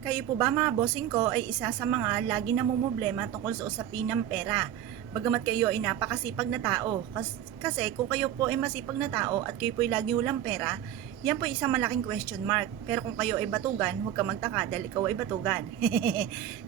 Kayo po ba mga bossing ko ay isa sa mga lagi namumroblema tungkol sa usapin ng pera? Bagamat kayo ay napakasipag na tao. Kasi kung kayo po ay masipag na tao at kayo po ay lagi walang pera, yan po ay isang malaking question mark. Pero kung kayo ay batugan, huwag ka magtaka dahil ikaw ay batugan.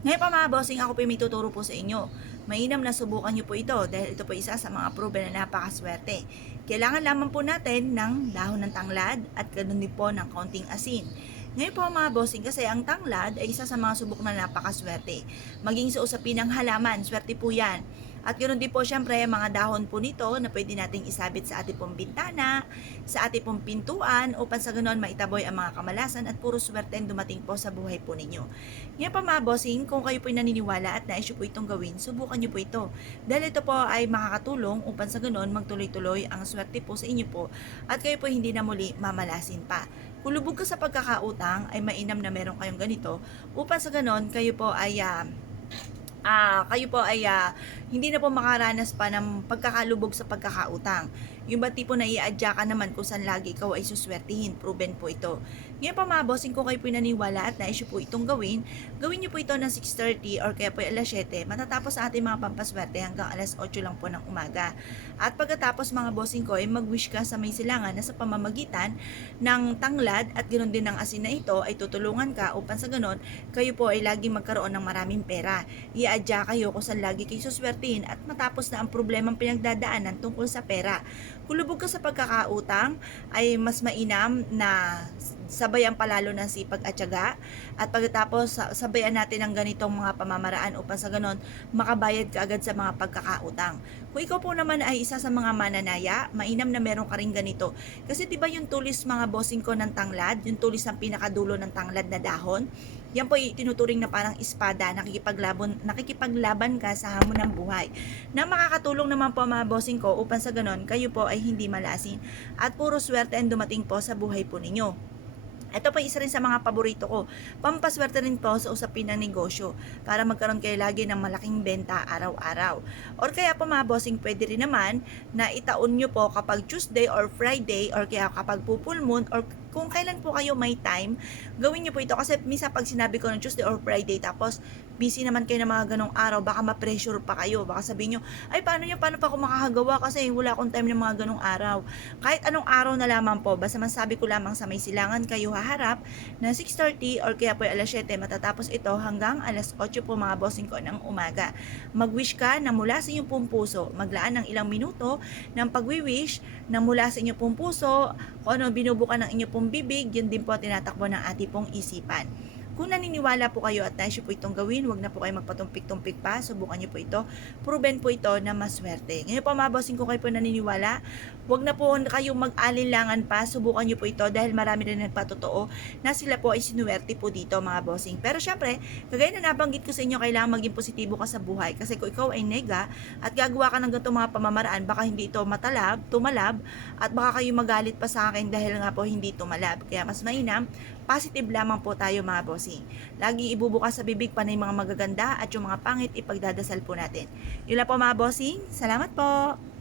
Ngayon pa mga bossing, ako po ay may tuturo po sa inyo. Mainam na subukan nyo po ito dahil ito po isa sa mga proven na napakaswerte. Kailangan lamang po natin ng dahon ng tanglad at ganun din po ng kaunting asin. Ngayon po mga bossing, kasi ang tanglad ay isa sa mga subok na napakaswerte. Maging sa usapin ng halaman, swerte po yan. At ganoon din po syempre mga dahon po nito na pwede nating isabit sa ating pong bintana, sa ating pong pintuan upang sa ganoon maitaboy ang mga kamalasan at puro swerte ang dumating po sa buhay po ninyo. Ngayon pa mga bossing, kung kayo po ay naniniwala at nais po itong gawin, subukan nyo po ito. Dahil ito po ay makakatulong upang sa ganoon magtuloy-tuloy ang swerte po sa inyo po at kayo po hindi na muli mamalasin pa. Kung lubog ka sa pagkakautang, ay mainam na meron kayong ganito upang sa ganon kayo po ay hindi na po makaranas pa ng pagkakalubog sa pagkakautang. Yung ba tipo na i-adya ka naman kung saan lagi ikaw ay suswertihin. Proven po ito. Ngayon pa mga bossing, kung kayo po naniniwala at na-issue po itong gawin niyo po ito ng 6:30 or kaya po alas 7. Matatapos sa ating mga pampaswerte hanggang alas 8 lang po ng umaga. At pagkatapos mga bossing ko, ay mag-wish ka sa may silangan na sa pamamagitan ng tanglad at ganoon din ng asin na ito ay tutulungan ka upang sa ganon kayo po ay laging magkaroon ng maraming pera. I-adya kayo kung saan lagi kayo suswertihin at matapos na ang problemang pinagdadaanan tungkol sa pera. Kung lubog ka sa pagkakautang, ay mas mainam na sabayan palalo ng sipag at tiyaga at pagkatapos sabayan natin ng ganitong mga pamamaraan upang sa ganon makabayad ka agad sa mga pagkakautang. Kung ikaw po naman ay isa sa mga mananaya, mainam na meron ka rin ganito. Kasi 'di ba yung tulis mga bossing ko ng tanglad, yung tulis ng pinakadulo ng tanglad na dahon, yan po ay tinuturing na parang espada, nakikipaglaban ka sa hamon ng buhay. Na makakatulong naman po mga bossing ko upang sa ganon kayo po ay hindi malasin at puro swerte ang dumating po sa buhay po ninyo. Ito pa isa rin sa mga paborito ko. Pampaswerte rin po sa usapin ng negosyo para magkaroon kayo lagi ng malaking benta araw-araw. Or kaya po mga bossing, pwede rin naman na itaon nyo po kapag Tuesday or Friday or kaya kapag full moon or kung kailan po kayo may time, gawin nyo po ito. Kasi minsan pag sinabi ko ng Tuesday or Friday tapos busy naman kayo ng mga ganong araw, baka ma-pressure pa kayo. Baka sabihin nyo, ay paano pa ako makakagawa kasi wala akong time ng mga ganong araw. Kahit anong araw na lamang po, basta masabi ko lamang sa may silangan kayo haharap na 6:30 or kaya po alas 7 matatapos ito hanggang alas 8 po mga bossing ko ng umaga. Mag-wish ka na mula sa inyong pong puso. Maglaan ng ilang minuto ng pag-wish na mula sa inyong pong puso, kung ano binubukan ng inyong pong bibig, yun din po tinatakbo ng ating pong isipan. Kung naniniwala po kayo at nais po itong gawin, wag na po kayo magpatumpik-tumpik pa. Subukan niyo po ito. Proven po ito na maswerte. Ngayon po mga bossing, kung kayo po naniniwala, wag na po kayong mag-alinlangan pa. Subukan niyo po ito dahil marami rin nagpatotoo na sila po ay sinuwerte po dito mga bossing. Pero syempre, kagaya na nabanggit ko sa inyo, kailangan maging positibo ka sa buhay. Kasi kung ikaw ay nega at gagawa ka ng ganitong mga pamamaraan, baka hindi ito tumalab, at baka kayo magalit pa sa akin dahil nga po hindi tumalab. Kaya mas mainam, positive lamang po tayo mga bossing. Laging ibubukas sa bibig pa na yung mga magaganda at yung mga pangit ipagdadasal po natin. Yun lang po mga bossing. Salamat po!